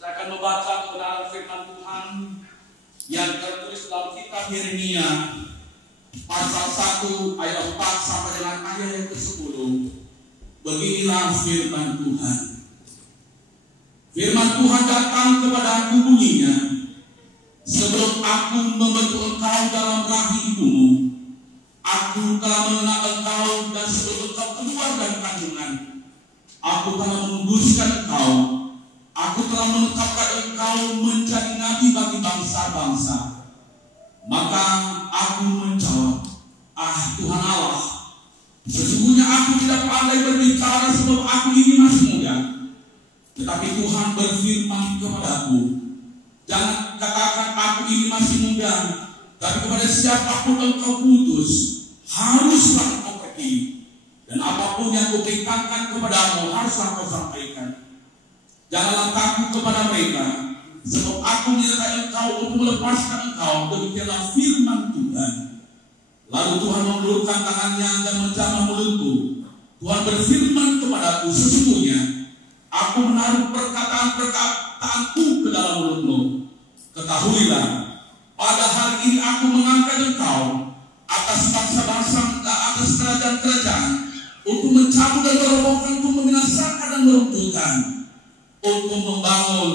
Saya akan membaca kebenaran firman Tuhan yang tertulis dalam kitab Yeremia pasal 1 ayat 4 sampai dengan ayat yang ke-10. Beginilah firman Tuhan. Firman Tuhan datang kepada aku bunyinya, sebelum aku membentuk engkau dalam rahim ibumu, aku telah mengenal engkau, dan sebelum engkau keluar dari kandungan, aku telah menguduskan engkau. Aku telah menetapkan engkau menjadi nabi bagi bangsa-bangsa. Maka aku menjawab, Tuhan Allah, sesungguhnya aku tidak pandai berbicara sebab aku ini masih muda. Tetapi Tuhan berfirman kepadaku, jangan katakan aku ini masih muda, tapi kepada siapapun engkau putus, haruslah engkau pergi. Dan apapun yang kuperintahkan kepadamu, haruslah engkau sampaikan. Janganlah takut kepada mereka, sebab aku menyertai engkau untuk melepaskan engkau. Demikianlah firman Tuhan. Lalu Tuhan mengulurkan tangannya dan menjamah mulutku. Tuhan berfirman kepadaku, sesungguhnya aku menaruh perkataan-perkataanku ke dalam mulutmu. Ketahuilah, pada hari ini aku mengangkat engkau atas bangsa-bangsa dan atas kerajaan-kerajaan, untuk mencabut dan merobohkan, untuk membinasakan dan meruntuhkan, untuk membangun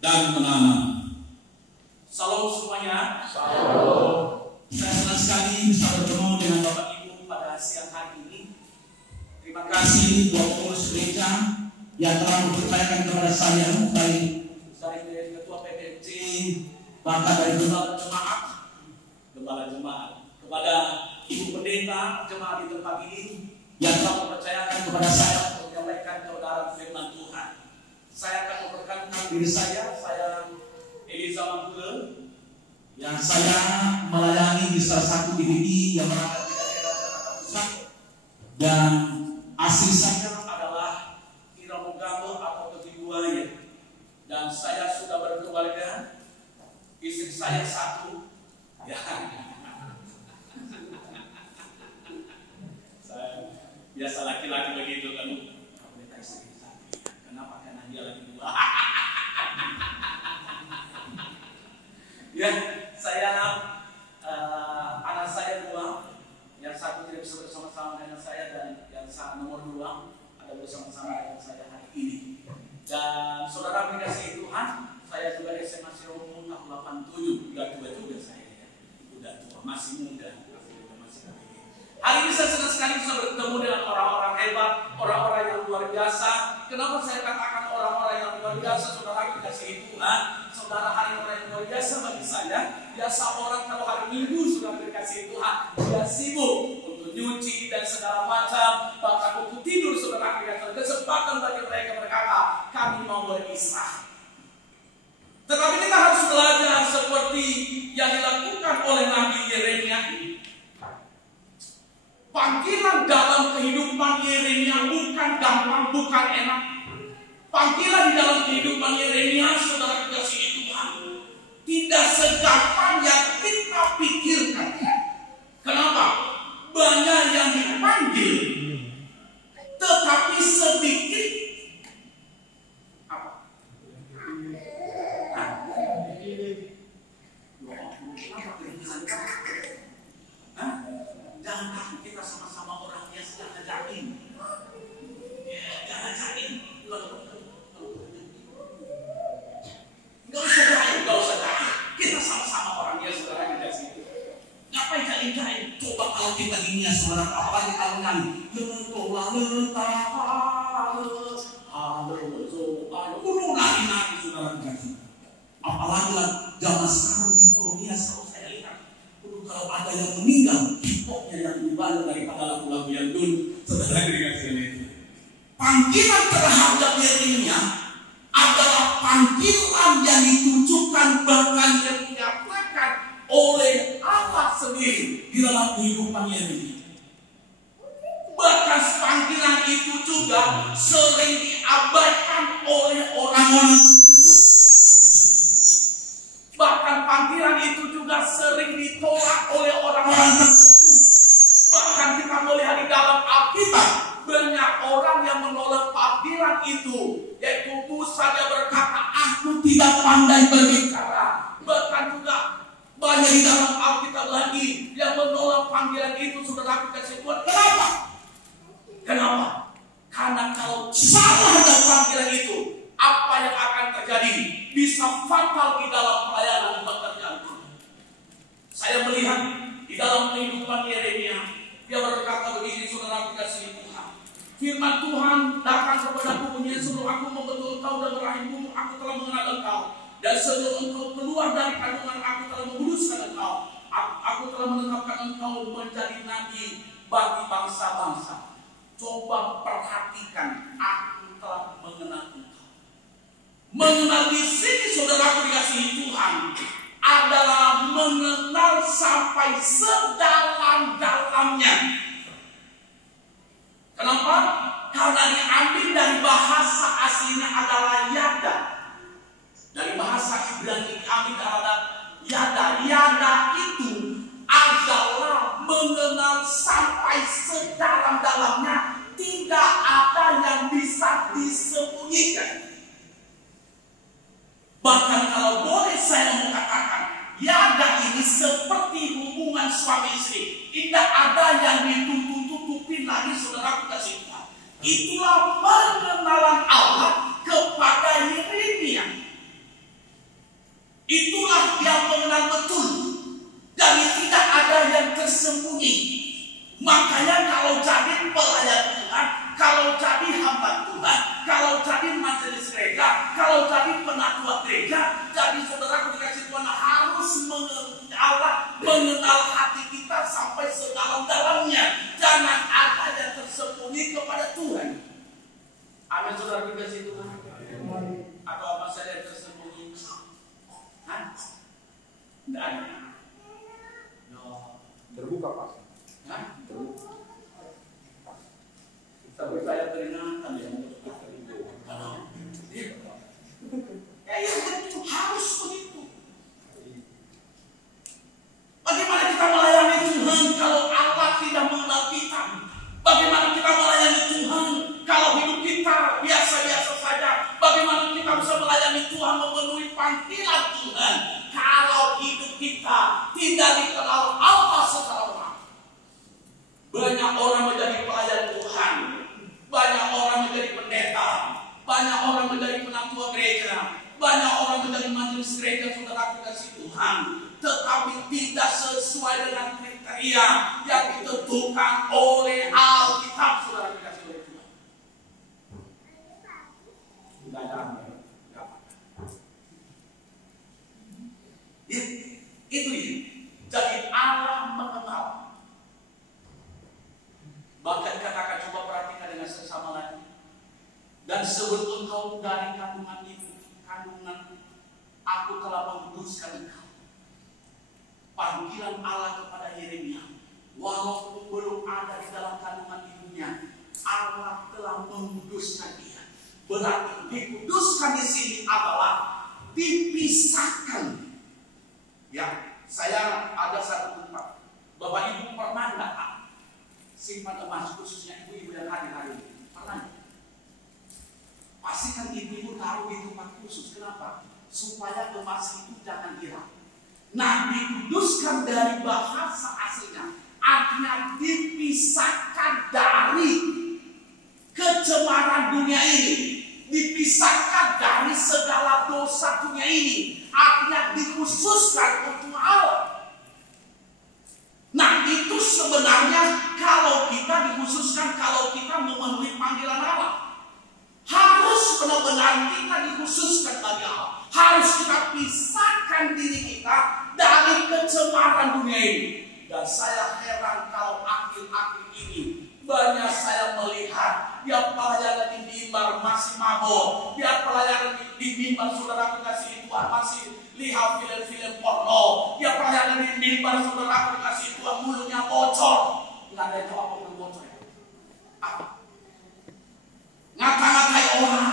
dan menanam. Salam semuanya. Salam. Saya senang sekali bisa bertemu dengan Bapak Ibu pada siang hari ini. Terima kasih buat pengurus gereja yang telah mempercayakan kepada saya, baik dari Ketua PPC, bahkan dari Gembala Jemaat, kepada Ibu Pendeta Jemaat di tempat ini yang telah mempercayakan kepada saya untuk menyampaikan kebenaran firman Tuhan. Saya akan memperkenalkan diri saya Eliza Manggule, yang saya melayani di salah satu DPD yang berada di daerah Jakarta Pusat, dan asli saya adalah Iramugambo atau Ketujuan, dan saya sudah berkeluarga, istri saya satu, ya. Saya biasa laki-laki begitu kan. Kenapa? Karena dia lagi dua. Ya, saya anak saya dua, yang satu tidak bisa bersama-sama dengan saya, dan yang nomor 2 ada bersama-sama dengan saya hari ini. Dan saudara dikasihi Tuhan, saya juga SMA Siromo tahun 87, udah tua juga saya ya, udah tua, masih muda. Hari ini saya senang sekali bisa bertemu dengan orang-orang hebat, orang-orang yang luar biasa. Kenapa saya katakan orang-orang yang luar biasa, saudara dikasihi Tuhan? Saudara, hari orang yang luar biasa bagi saya. Biasa orang kalau hari Minggu sudah dikasihi Tuhan, dia sibuk untuk nyuci dan segala macam, bahkan untuk tidur. Saudara dikasih kesempatan bagi mereka berkata, kami mau beristirahat. Tetapi kita harus belajar seperti yang dilakukan oleh Nabi Yeremia ini. Panggilan dalam kehidupan Yeremia bukan gampang, bukan enak. Panggilan di dalam kehidupan Yeremia, saudara dikasihi Tuhan, tidak segampang yang kita pikirkan. Kenapa? Banyak yang dipanggil, tetapi sedikit apa? Jangan takut, kita sama-sama orang yang sedang ngajakin. Jangan ngajakin. Gak usah jahin. Kita sama-sama orang yang saudara di situ. Ngapain jahin-jahin? Coba kalau kita dunia saudara, apalagi kalau nyanyi. Nari-nari saudara dikasih. Apalagi zaman sekarang di dunia selalu saya lihat. Kalau ada yang meninggal, hipoknya yang lebih banyak daripada lagu-lagu yang dulu. Saudara dikasih itu. Panggilan terhadap Yeremia adalah panggilan yang ditujukan, bahkan yang dinyatakan oleh Allah sendiri di dalam kehidupan Yeremia. Bahkan panggilan itu juga sering diabaikan oleh orang-orang. Bahkan panggilan itu juga sering ditolak oleh orang-orang. Bahkan kita melihat di dalam Alkitab, banyak orang yang menolak panggilan itu. Yaitu Musa, dia berkata, tidak pandai berbicara. Bahkan juga banyak di dalam Alkitab lagi yang menolak panggilan itu, saudara kasih Tuhan. Kenapa? Kenapa? Karena kalau salah dalam panggilan itu, apa yang akan terjadi? Bisa fatal di dalam pelayanan pekerjaan Tuhan. Saya melihat di dalam kehidupan Yeremia, dia berkata begini, saudara kasih Tuhan. Firman Tuhan datang kepadaku bunyinya, sebelum aku membentuk engkau dan rahimmu, aku telah mengenal engkau. Dan sebelum engkau keluar dari kandungan, aku telah menguduskan engkau. Aku telah menetapkan engkau menjadi nabi bagi bangsa-bangsa. Coba perhatikan, aku telah mengenal engkau. Mengenal di sini, saudaraku dikasihi Tuhan, adalah mengenal sampai sedalam-dalamnya. Kenapa? Karena diambil dari bahasa aslinya adalah yada. Dari bahasa Ibrani diambil adalah yada. Yada itu adalah mengenal sampai sedalam-dalamnya. Tidak ada yang bisa disembunyikan. Bahkan kalau boleh saya mengatakan, yada ini seperti hubungan suami istri. Tidak ada yang ditutup-tutupin lagi, saudara kasih Tuhan. Itulah pengenalan Allah kepada Yeremia. Itulah yang mengenal betul. Dan tidak ada yang tersembunyi. Makanya kalau jadi pelayan Tuhan, kalau jadi hamba Tuhan, kalau jadi majelis gereja, kalau jadi penatua gereja, jadi saudara dikasih Tuhan harus mengenal hati kita sampai sedalam-dalamnya. Jangan ada yang tersembunyi kepada Tuhan. Amin, saudara dikasih Tuhan. Atau apa saja yang tersembunyi? Hah? Tidak ada. No. Terbuka, Pak. Hah? Terbuka. Tapi saya peringatan ya. Itu harus begitu. Bagaimana kita melayani Tuhan kalau Allah tidak mengenal kita? Bagaimana kita melayani Tuhan kalau hidup kita biasa-biasa saja? Bagaimana kita bisa melayani Tuhan memenuhi panggilan Tuhan kalau hidup kita tidak dikenal Allah secara orang? Banyak orang menjadi pelayan Tuhan, banyak orang menjadi pendeta, banyak orang menjadi penatua gereja, banyak orang menjadi majelis gereja, saudara kasih Tuhan, tetapi tidak sesuai dengan kriteria yang ditentukan oleh Alkitab, saudara kasih oleh Tuhan. Tidak ada ya, itu ya. Jadi Allah mengenal. Bahkan katakan, coba perhatikan dengan sesama lagi. Dan sebelum engkau dari kandungan ibu, aku telah menguduskan engkau. Panggilan Allah kepada Yeremia, walaupun belum ada di dalam kandungan ibunya, Allah telah menguduskan dia. Berarti dikuduskan di sini adalah dipisahkan. Ya, saya ada satu tempat. Bapak Ibu pernah enggak simpan emas, khususnya ibu-ibu yang hadir hari ini? Pernah? Pastikan ibu-ibu taruh di tempat khusus. Kenapa? Supaya emas itu jangan hilang. Nah, dikuduskan dari bahasa aslinya, artinya dipisahkan dari kecemaran dunia ini, dipisahkan dari segala dosa dunia ini, artinya dikhususkan untuk Allah. Nah, itu sebenarnya kalau kita dikhususkan, kalau kita memenuhi panggilan Allah, harus benar-benar kita dikhususkan bagi Allah. Harus kita pisahkan diri kita dari kecemaran dunia ini. Dan saya heran kalau akhir-akhir ini banyak saya melihat dia pelayanan di mimbar masih mabok, dia pelayanan di mimbar saudara kasih Tuhan masih lihat film-film porno, dia pelayanan di mimbar saudara kasih Tuhan mulutnya bocor. Nggak ada yang tahu apa yang bocor ya? Apa? Ngata-ngatai orang,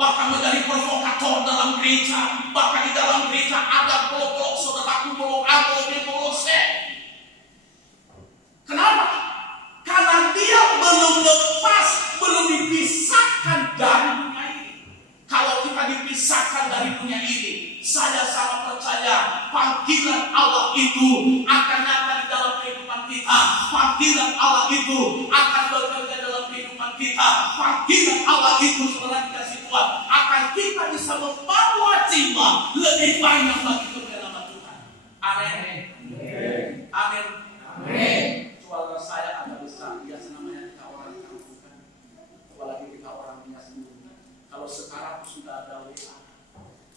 bahkan menjadi provokator dalam gereja. Bahkan di dalam gereja ada blok-blok saudaraku, blok A, blok B, blok C. Kenapa? Karena dia belum lepas, belum dipisahkan dari dunia ini. Kalau kita dipisahkan akan bekerja dalam kehidupan kita. Panggilan Allah itu saudara dikasih Tuhan akan kita bisa membawa jiwa lebih banyak bagi kemuliaan nama Tuhan. Amin. Amin. Amin. Suara saya agak besar, biasa namanya kita orang kampung kan. Apalagi kita orang biasa dulu. Kalau sekarang sudah ada WA.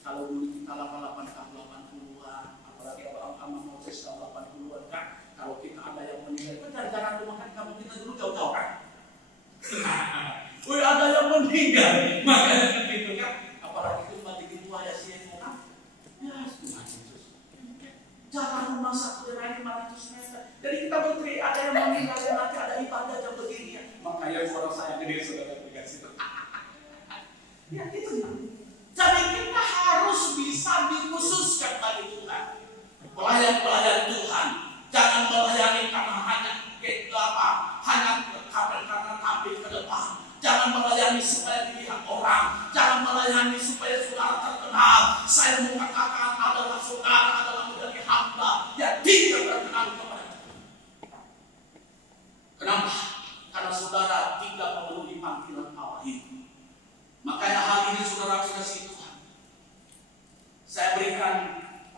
Kalau dulu kita 80-an, apalagi Abraham Moses 80-an kan. Kalau kita ada yang meninggal, itu jarang makan kampung kita dulu jauh-jauh kan. Wih, ada yang meninggal, makanya begitu kan. Apalagi itu mati gitu aja sih kan. Ya, Tuhan Yesus. Jalan rumah satu dengan 500 meter. Jadi kita berteriak ada yang meninggal dan nanti ada ibadah jam begini ya. Makanya suara saya gede saudara dikasih itu. Ya itu. Jadi kita harus bisa dikhususkan bagi Tuhan. Pelayan-pelayan Tuhan. Jangan melayani karena hanya karena tampil ke depan. Jangan melayani supaya dilihat orang. Jangan melayani supaya saudara terkenal. Saya mau katakan adalah saudara adalah menjadi hamba yang tidak terkenal kepada Tuhan. Kenapa? Karena saudara tidak memenuhi panggilan Allah itu. Makanya hal ini saudara kasih Tuhan. Saya berikan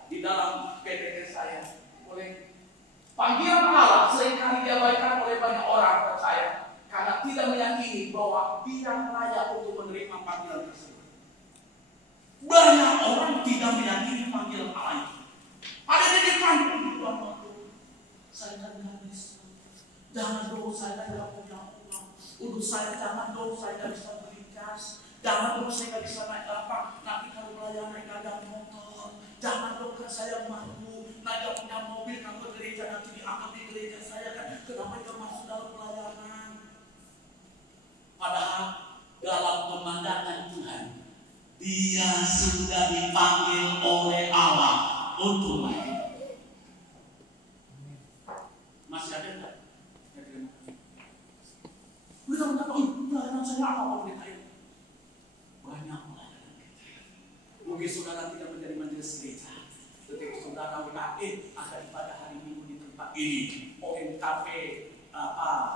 di dalam PPT saya oleh panggilan Allah seringkali diabaikan oleh banyak orang percaya karena tidak meyakini bahwa dia layak untuk menerima panggilan tersebut. Banyak orang tidak meyakini panggilan Allah itu. Ada di depan saya tidak bisa. Jangan dong saya tidak punya uang. Untuk saya jangan dong saya tidak bisa beli gas. Jangan dong saya tidak bisa naik apa. Nanti kalau melayani naik ada motor. Jangan dong kan saya mampu. Naik punya mobil kan ke gereja nanti diangkat di gereja saya kan. Kenapa dia masuk dalam pelayanan? Padahal dalam pemandangan Tuhan, dia sudah dipanggil oleh Allah untuk melayani. Masih ada enggak? Kita pelayanan saya apa kita ini? Banyak pelayanan kita. Mungkin saudara tidak menjadi majelis gereja. Ketika saudara WKI akan pada hari Minggu di tempat ini, OMKP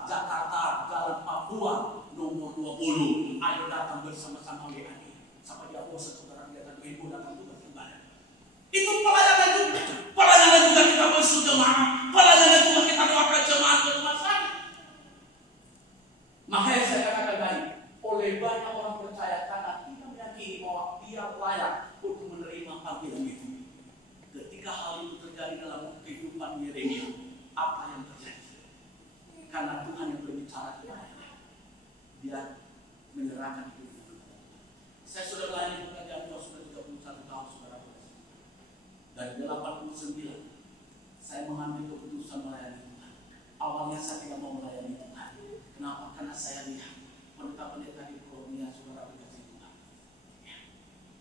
Jakarta, Jalan Papua nomor 20. Ayo datang bersama-sama WKI. Sampai dia bosan saudara lihat ibu datang juga kembali. Itu pelayanan juga. Pelayanan juga kita bersuruh jemaah. Pelayanan juga kita doakan jemaah ke rumah sakit. Makanya saya katakan tadi, oleh banyak orang percaya karena kita meyakini bahwa dia layak untuk menerima panggilan itu. Ketika hal itu terjadi dalam kehidupan Yeremia, apa yang terjadi? Karena Tuhan yang berbicara kepadanya, dia menyerahkan hidupnya. Saya sudah melayani pekerjaan Tuhan sudah 31 tahun, saudara. Dari 89, saya mengambil keputusan melayani Tuhan. Awalnya saya tidak mau melayani Tuhan. Kenapa? Karena saya lihat pendeta-pendeta di kolonial saudara berkasih Tuhan. Ya,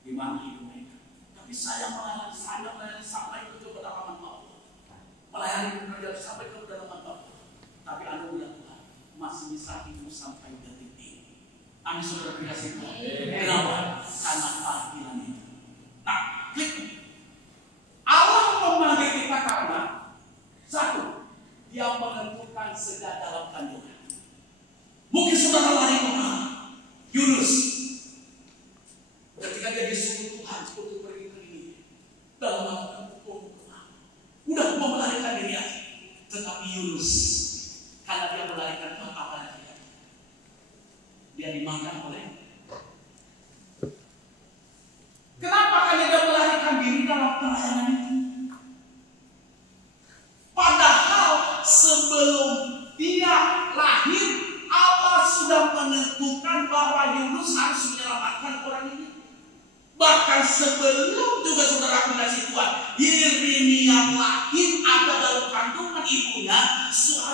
gimana hidup mereka? Tapi saya melayani sampai ke kedalaman bawah. Melayani pekerjaan sampai ke kedalaman bawah. Tapi anugerah Tuhan masih bisa hidup sampai detik ini. Amin saudara berkasih Tuhan. Kenapa? Karena panggilan itu. Nah, Allah memanggil kita karena satu, dia menentukan sejak dalam kandungan. Mungkin saudara lari kemana? Yunus. Ketika dia disuruh Tuhan untuk pergi ke ini, dalam melakukan hukum udah mau melarikan diri, tetapi Yunus karena dia melarikan Tuhan apa lagi? Dia dimakan oleh. Kenapa karena dia melarikan diri dalam pelayanan itu? Padahal sebelum dia lahir, Allah sudah menentukan bahwa Yunus harus menyelamatkan orang ini. Bahkan sebelum juga saudara kasih Tuhan, Yeremia lahir ada dalam kandungan ibunya,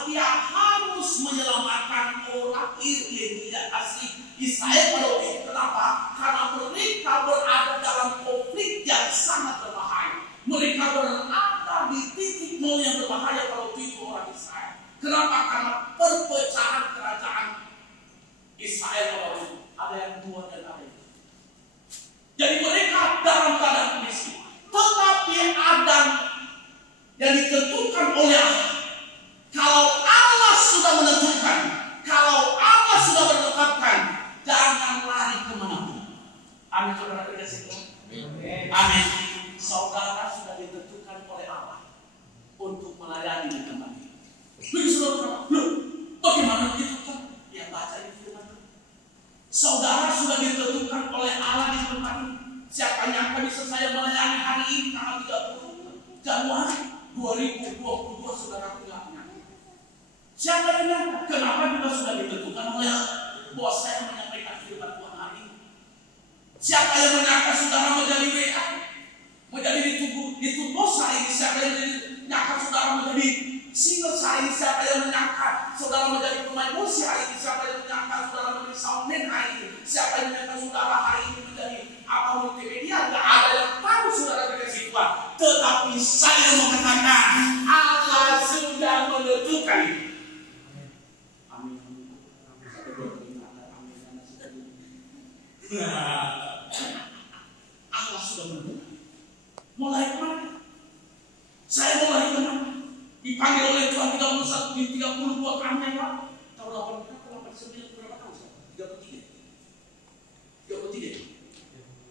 dia harus menyelamatkan orang Yeremia asli Israel pada waktu itu. Kenapa? Karena mereka berada dalam konflik yang sangat berbahaya. Mereka berada di titik nol yang berbahaya pada waktu itu orang Israel. Kenapa? Karena perpecahan kerajaan Israel pada waktu itu. Ada yang dua dan ada yang tiga. Jadi mereka dalam keadaan miskin. Tetapi Adam yang ditentukan oleh Allah. Kalau Allah sudah menentukan, Siapa yang menyangka saudara menjadi WA, menjadi ditubuh saya ini? Siapa yang menyangka saudara menjadi single saya ini? Siapa yang menyangka saudara menjadi pemain musik hari ini? Siapa yang menyangka saudara menjadi soundman hari ini? Siapa yang menyangka saudara hari ini menjadi apa multimedia? Tidak ada yang tahu saudara dikasih Tuhan. Tetapi saya mau katakan, Allah sudah menentukan itu. Amin. Allah sudah menentukan. Mulai kemana? Saya mulai kemana? Dipanggil oleh Tuhan 32 tahun yang lalu. Tahun 89 berapa tahun?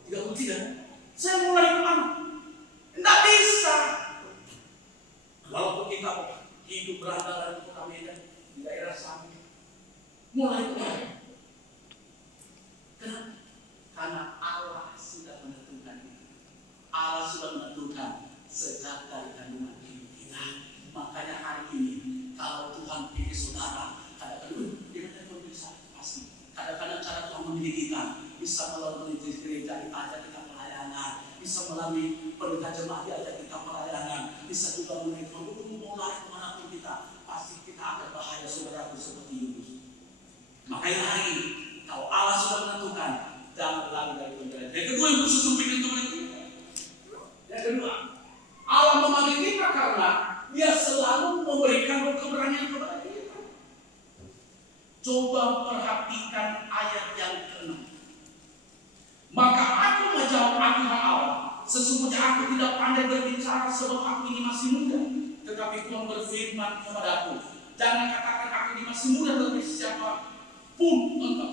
33. Saya mulai kemana? Tidak bisa. Walaupun kita hidup berada di kota Medan, di daerah Sambi, mulai kemana? Kenapa? Karena Allah sudah menentukan itu. Allah sudah menentukan sejak dari kandungan ibu kita. Makanya hari ini kalau Tuhan pilih saudara, kadang-kadang dia memilih saya pasti. Kadang-kadang cara Tuhan memilih kita bisa melalui gereja diajak kita pelayanan, bisa melalui pendeta jemaat diajak kita pelayanan, bisa juga melalui Tuhan mau lari kemanapun kita, pasti kita akan bahaya saudaraku seperti Yunus. Makanya hari ini kalau Allah sudah menentukan, jangan lari dari penjara. Yang kedua yang khusus memberikan kepada kita. Yang kedua, Allah memanggil kita karena Dia selalu memberikan keberanian kepada kita. Coba perhatikan ayat yang ke-6. Maka aku menjawab aku Allah. Sesungguhnya aku tidak pandai berbicara sebab aku ini masih muda. Tetapi Tuhan berfirman kepadaku, jangan katakan aku ini masih muda tetapi siapapun engkau.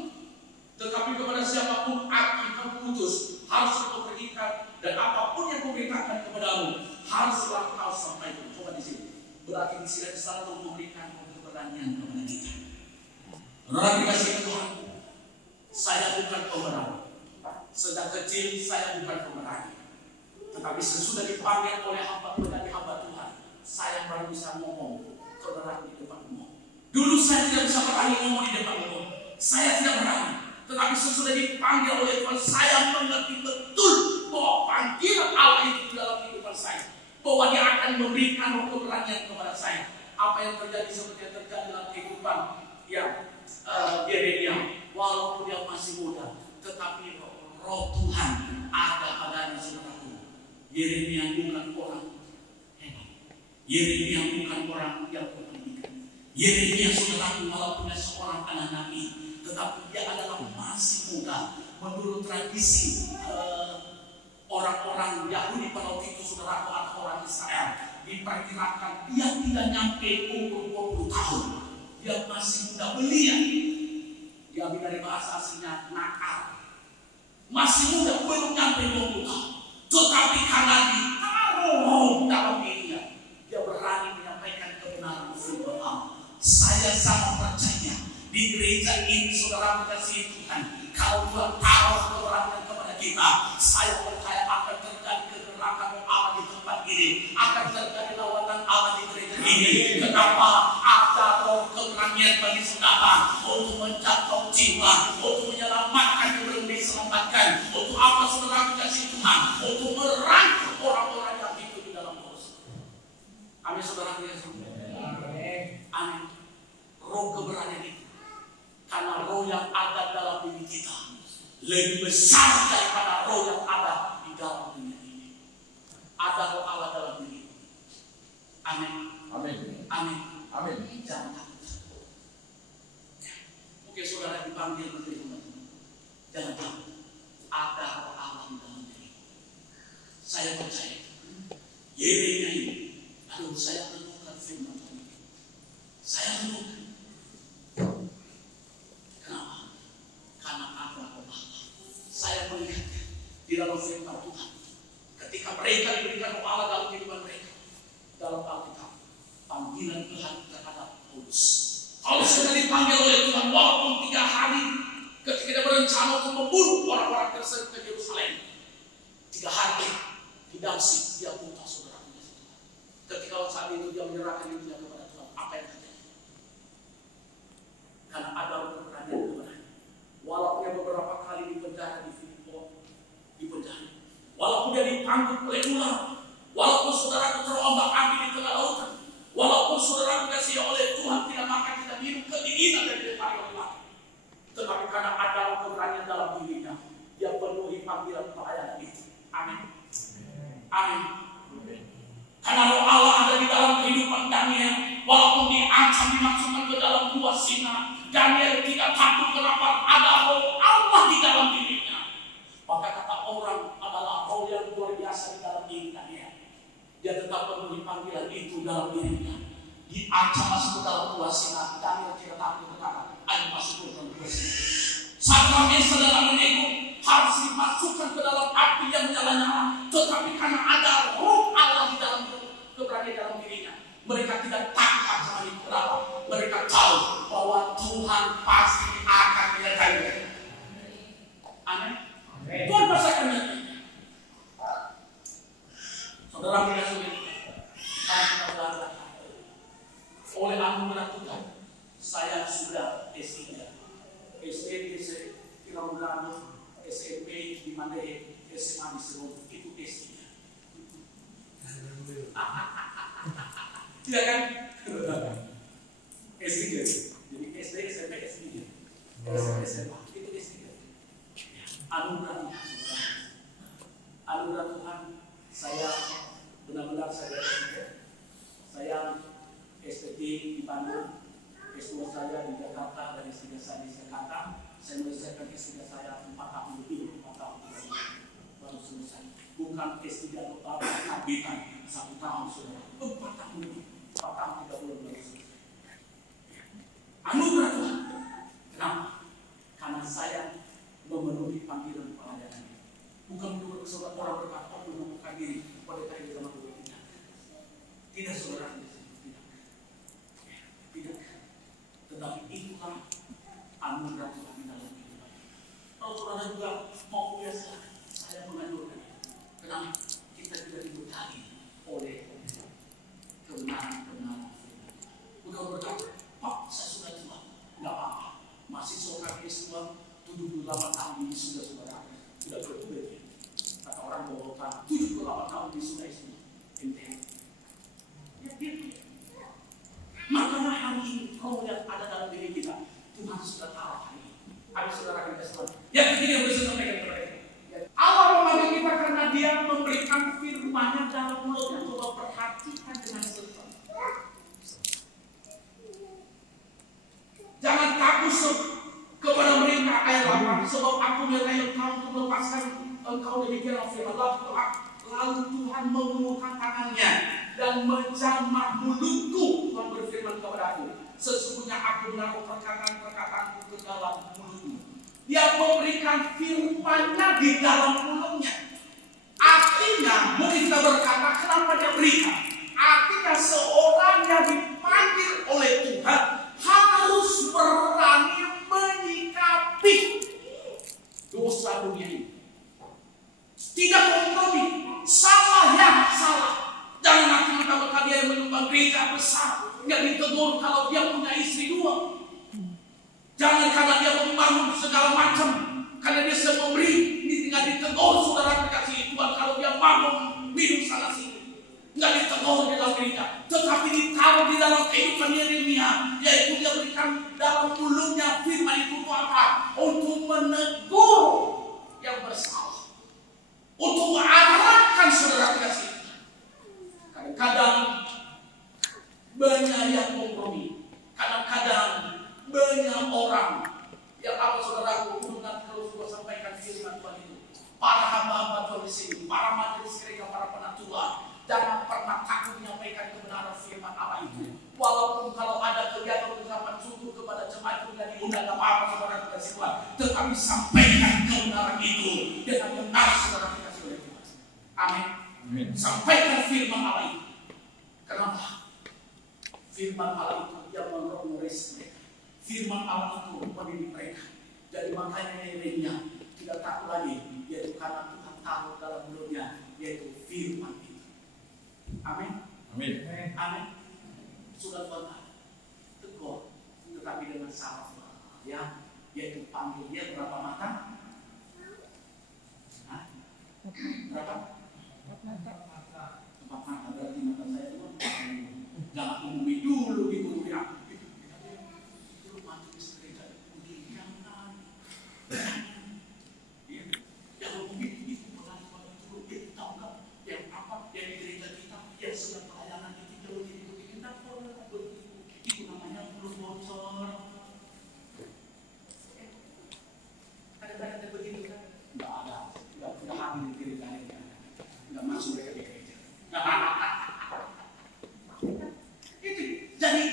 Tetapi kepada siapapun aku putus harus kau pergikan, dan apapun yang kau beritakan kepadamu haruslah kau sampaikan. Coba di sini. Berarti di sini selalu memberikan keberanian kepada kita. Orang dikasih Tuhan, saya bukan pemberani. Sejak kecil saya bukan pemberani. Tetapi sesudah dipanggil oleh hamba menjadi hamba Tuhan, saya baru bisa ngomong keberani di depan umum. Dulu saya tidak bisa berani ngomong di depan umum. Saya tidak berani. Tetapi sesudah dipanggil oleh Tuhan, saya mengerti betul bahwa panggilan Allah itu dalam kehidupan saya, bahwa Dia akan memberikan keberanian kepada saya. Apa yang terjadi seperti yang terjadi dalam kehidupan Yeremia, walaupun dia masih muda, tetapi roh Tuhan ada padanya saudaraku. Yeremia bukan orang hebat. Yeremia bukan orang yang berpendidikan. Yeremia saudaraku walaupun dia seorang anak nabi, tetapi dia adalah masih muda. Menurut tradisi orang-orang Yahudi pada waktu itu saudaraku atau orang Israel, diperkirakan dia tidak nyampe umur 20 tahun. Dia masih muda belia. Diambil dari bahasa aslinya nakal. Masih muda, belum nyampe 20 tahun. Tetapi karena ditaruh dalam dirinya, dia berani menyampaikan kebenaran firman Allah. Saya sangat percaya di gereja ini saudara kasih Tuhan, kalau Tuhan taruh kebenaran kepada kita, saya percaya akan terjadi kegerakan Allah di tempat ini, akan terjadi lawatan Allah di gereja ini. Kenapa? Ada roh keberanian bagi saudara untuk menjangkau jiwa, untuk menyelamatkan yang belum diselamatkan. Untuk apa saudara kasih Tuhan? Untuk merangkul orang-orang yang hidup di dalam dosa. Amin saudara Yesus. Amin. Roh keberanian itu, karena roh yang ada dalam diri kita lebih besar daripada roh yang ada di dalam dunia ini. Ada roh Allah dalam diri. Amin. Amin. Amin. Amin. Jangan takut. Mungkin saudara dipanggil menteri teman-teman. Jangan takut. Ada roh Allah di dalam diri. Saya percaya. Yeremia ini, aduh saya menemukan firman Tuhan. Saya menemukan. Kenapa? Karena ada roh Allah. Saya melihat di dalam firman Tuhan. Ketika mereka diberikan roh Allah dalam kehidupan mereka, dalam Alkitab, panggilan Tuhan terhadap Paulus. Paulus sudah dipanggil oleh Tuhan walaupun 3 hari ketika dia berencana untuk membunuh orang-orang tersebut ke Yerusalem. 3 hari di Damsyik dia buta saudara. Ketika saat itu dia menyerahkan dirinya kepada Tuhan, apa yang terjadi? Karena ada keberanian kepada. Walaupun beberapa kali di penjara di Filipi, tertangkap oleh ular, walaupun saudara terombak ambing di tengah lautan, walaupun saudara dikasih oleh Tuhan tidak makan, tidak minum, kedinginan dan dilempari oleh langit, tetapi karena ada keberanian dalam dirinya, dia penuhi panggilan pelayanan itu. Amin. Amin. Karena roh Allah ada di dalam kehidupan Daniel, walaupun diancam dimasukkan ke dalam gua singa, Daniel tidak takut. Kenapa? Ada roh Allah di dalam dirinya. Maka kata orang adalah roh yang luar biasa di dalam diri Daniel. Dia tetap memenuhi panggilan itu dalam dirinya. Diancam masuk ke dalam gua singa, Daniel tidak takut. Berkata, ayo masuk ke dalam gua singa. Sadrak Mesa dan Abednego harus dimasukkan ke dalam api yang menyala-nyala, tetapi karena ada roh Allah di dalam keberanian dalam dirinya, mereka tidak takut sama itu. Kenapa? Mereka tahu bahwa Tuhan pasti akan menyertai mereka. Amin. Tuhan pasti akan menyertai. Saudara mengasihi, kita belajar oleh anugerah Tuhan. Saya sudah S3, SD di Kiraundano, SMP di Mandailing, SMA di Serong, itu S3. Tidak kan? S3. Jadi SD, SMP, S3. SMA, itu S3. Anugerah Tuhan, saya benar-benar saya S3. Saya S3 di Bandung, S2 saya di Jakarta, dan S3 saya di Jakarta. Saya menyelesaikan S3 saya 4 tahun lebih, 4 tahun baru selesai. Bukan S3 atau kabitan 1 tahun sudah, 4 tahun lebih, 4 tahun 3 bulan baru selesai. Anugerah Tuhan. Kenapa? Karena saya memenuhi panggilan pelayanan. Bukan menurut saudara orang berkata menemukan diri pada kali zaman dulu. Tidak saudara, tidak. Tetapi itulah anugerah Tuhan di dalam hidup. Kalau saudara juga mau kuliah, saya menganjurkan. Kenapa? Kita tidak dibekali oleh kebenaran. Bukan berkata, Pak, saya sudah tua, nggak apa-apa. Masih seorang S2, 78 tahun ini sudah saudara. Tidak berbeda. Kata orang Bogota, 78 tahun ini sudah S2. Ya, gitu. Makanya hari ini roh yang ada dalam diri kita, Tuhan sudah tahu hari ini. Ada saudara kita semua. Yang ketiga yang bisa sampaikan kepada kita. Allah memanggil kita karena Dia memberikan firman-Nya dalam mulutnya. Coba perhatikan dengan serta. Jangan takut kepada mereka ayat 8. Sebab aku menyertai engkau untuk melepaskan engkau demikian firman Allah. Lalu Tuhan mengulurkan tangannya dan menjamah mulutku. Tuhan berfirman kepada aku, sesungguhnya aku menaruh perkataan-perkataanku ke dalam mulutmu. Dia memberikan firman-Nya di dalam mulutnya. Artinya, mungkin kita berkata, kenapa Dia berikan? Artinya seorang yang dipanggil oleh Tuhan harus berani menyikapi dosa dunia ini. Tidak kompromi. Salah ya salah. Jangan nanti kita berkata dia yang menyumbang gereja besar, nggak ditegur kalau dia punya istri 2. Jangan karena dia membangun segala macam, karena dia sedang memberi, ini nggak ditegur saudara kasih Tuhan kalau dia bangun minum sana sini, nggak ditegur di dalam gereja. Tetapi ditaruh di dalam kehidupan Yeremia, yaitu dia berikan dalam mulutnya firman itu apa? Untuk menegur yang bersalah, untuk mengarahkan saudara kasih. Kadang-kadang banyak yang kompromi. Kadang-kadang banyak orang yang apa saudaraku, nanti kalau sudah sampaikan firman Tuhan itu, para hamba-hamba Tuhan di sini, para majelis gereja, para penatua, jangan pernah takut menyampaikan kebenaran firman Allah itu. Walaupun kalau ada kegiatan ucapan syukur kepada jemaat itu tidak diundang, tidak apa-apa saudara kasih Tuhan. Tetapi sampaikan kebenaran itu dengan benar saudara kasih oleh Tuhan. Amin. Sampaikan firman Allah itu. Kenapa? Firman Allah itu yang mengoris mereka. Firman Allah itu mendidik mereka. Jadi makanya Yeremia tidak takut lagi, yaitu karena Tuhan tahu dalam mulutnya, yaitu firman itu. Amin. Amin. Amin. Sudah Tuhan tegur, tetapi dengan syarat ya, yaitu panggil dia berapa mata? Hah? Berapa? Tepat mata berarti mata saya itu jangan umumi dulu di umumi aku. Itu mati gereja begini jangan. Yang umumi itu pengalaman itu kita tahu nggak? Yang apa yang di gereja kita yang sedang pelayanan itu jauh jadi begini tak pernah begitu. Itu namanya mulut bocor. Ada begitu kan? Nggak ada. Nggak pernah hamil di gereja ini. Nggak masuk ke gereja. Itu jadi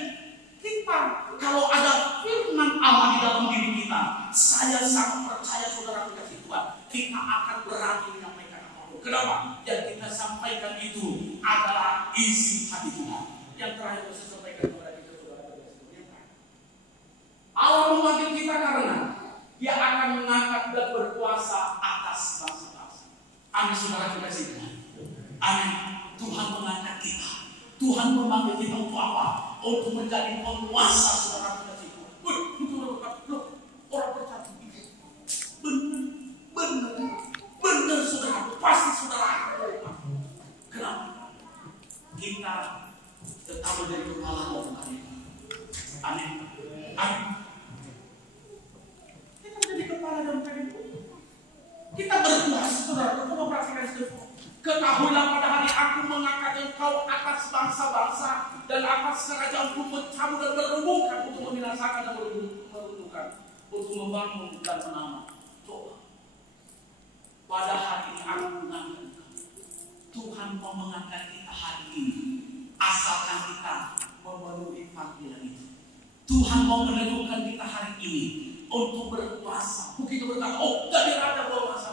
kita kalau ada firman Allah di dalam diri kita, saya sangat percaya saudara kasih Tuhan, kita akan berani menyampaikan apapun. Kenapa? Yang kita sampaikan itu adalah isi hati Tuhan. Yang terakhir saya sampaikan kepada kita saudara. Allah memanggil kita karena Dia akan mengangkat dan berkuasa atas bangsa-bangsa. Amin saudara kasih Tuhan. Amin. Tuhan mengangkat kita. Tuhan memanggil kita untuk apa? Untuk menjadi penguasa saudara kasih Tuhan. Untuk orang berkata benar saudara, pasti saudara. Kenapa? Kita tetap menjadi kepala bukan kita. Amin. Amin. Kita menjadi kepala dan bukan itu. Kita berkuasa saudara. Kita memperhatikan sesuatu. Ketahuilah pada hari aku mengangkat engkau atas bangsa-bangsa dan atas kerajaan untuk mencabut dan meremukkan, untuk membinasakan dan meruntuhkan, untuk membangun dan menambah. Coba. Pada hari ini aku mengangkat engkau. Tuhan mau mengangkat kita hari ini. Asalkan kita memenuhi panggilan itu. Tuhan mau menentukan kita hari ini untuk berkuasa. Begitu berkata, oh jadi raja berkuasa.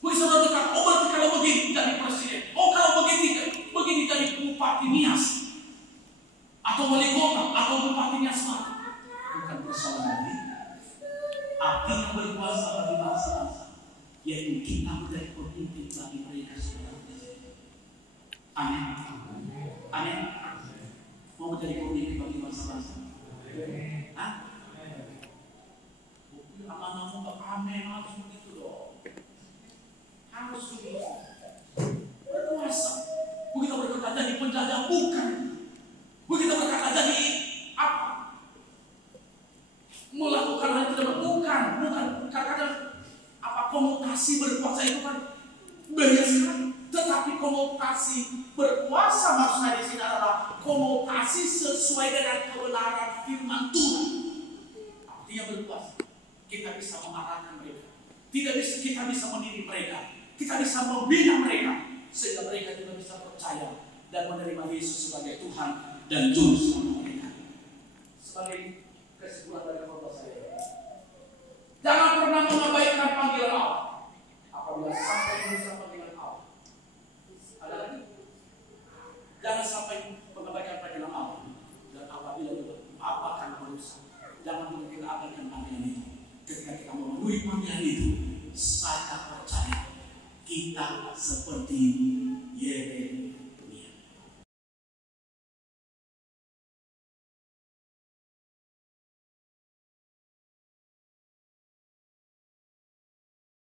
Begitu berkata, oh berarti kalau begini jadi presiden. Oh kalau begini jadi bupati Nias. Atau wali kota, atau bupati Nias. Bukan persoalan lagi. Artinya berkuasa bagi bangsa-bangsa. Yaitu kita menjadi pemimpin bagi mereka saudara. Amin. Amin. Mau menjadi pemimpin bagi bangsa-bangsa. Hah? Amanahmu ke amin harus begitu dong. Harus begitu. Berkuasa. Begitu berkata jadi penjajah bukan. Begitu berkata jadi apa? Melakukan hal itu bukan. Kadang-kadang apa konotasi berkuasa itu kan bahaya sekali. Tetapi konotasi berkuasa maksudnya di sini adalah konotasi sesuai dengan kebenaran firman Tuhan. Artinya berkuasa. Kita bisa mengarahkan mereka. Kita bisa mendidik mereka. Kita bisa membina mereka. Sehingga mereka juga bisa percaya dan menerima Yesus sebagai Tuhan dan Juru Selamat mereka. Sebagai kesimpulan dari khotbah saya. Jangan pernah mengabaikan panggilan Allah. Apabila sampai menusa panggilan Allah. Ada lagi? Jangan sampai mengabaikan panggilan Allah. Dan apabila apakan menusa. Jangan mungkin abaikan panggilan itu. Ketika kita memenuhi panggilan itu, saya percaya kita seperti Yeremia.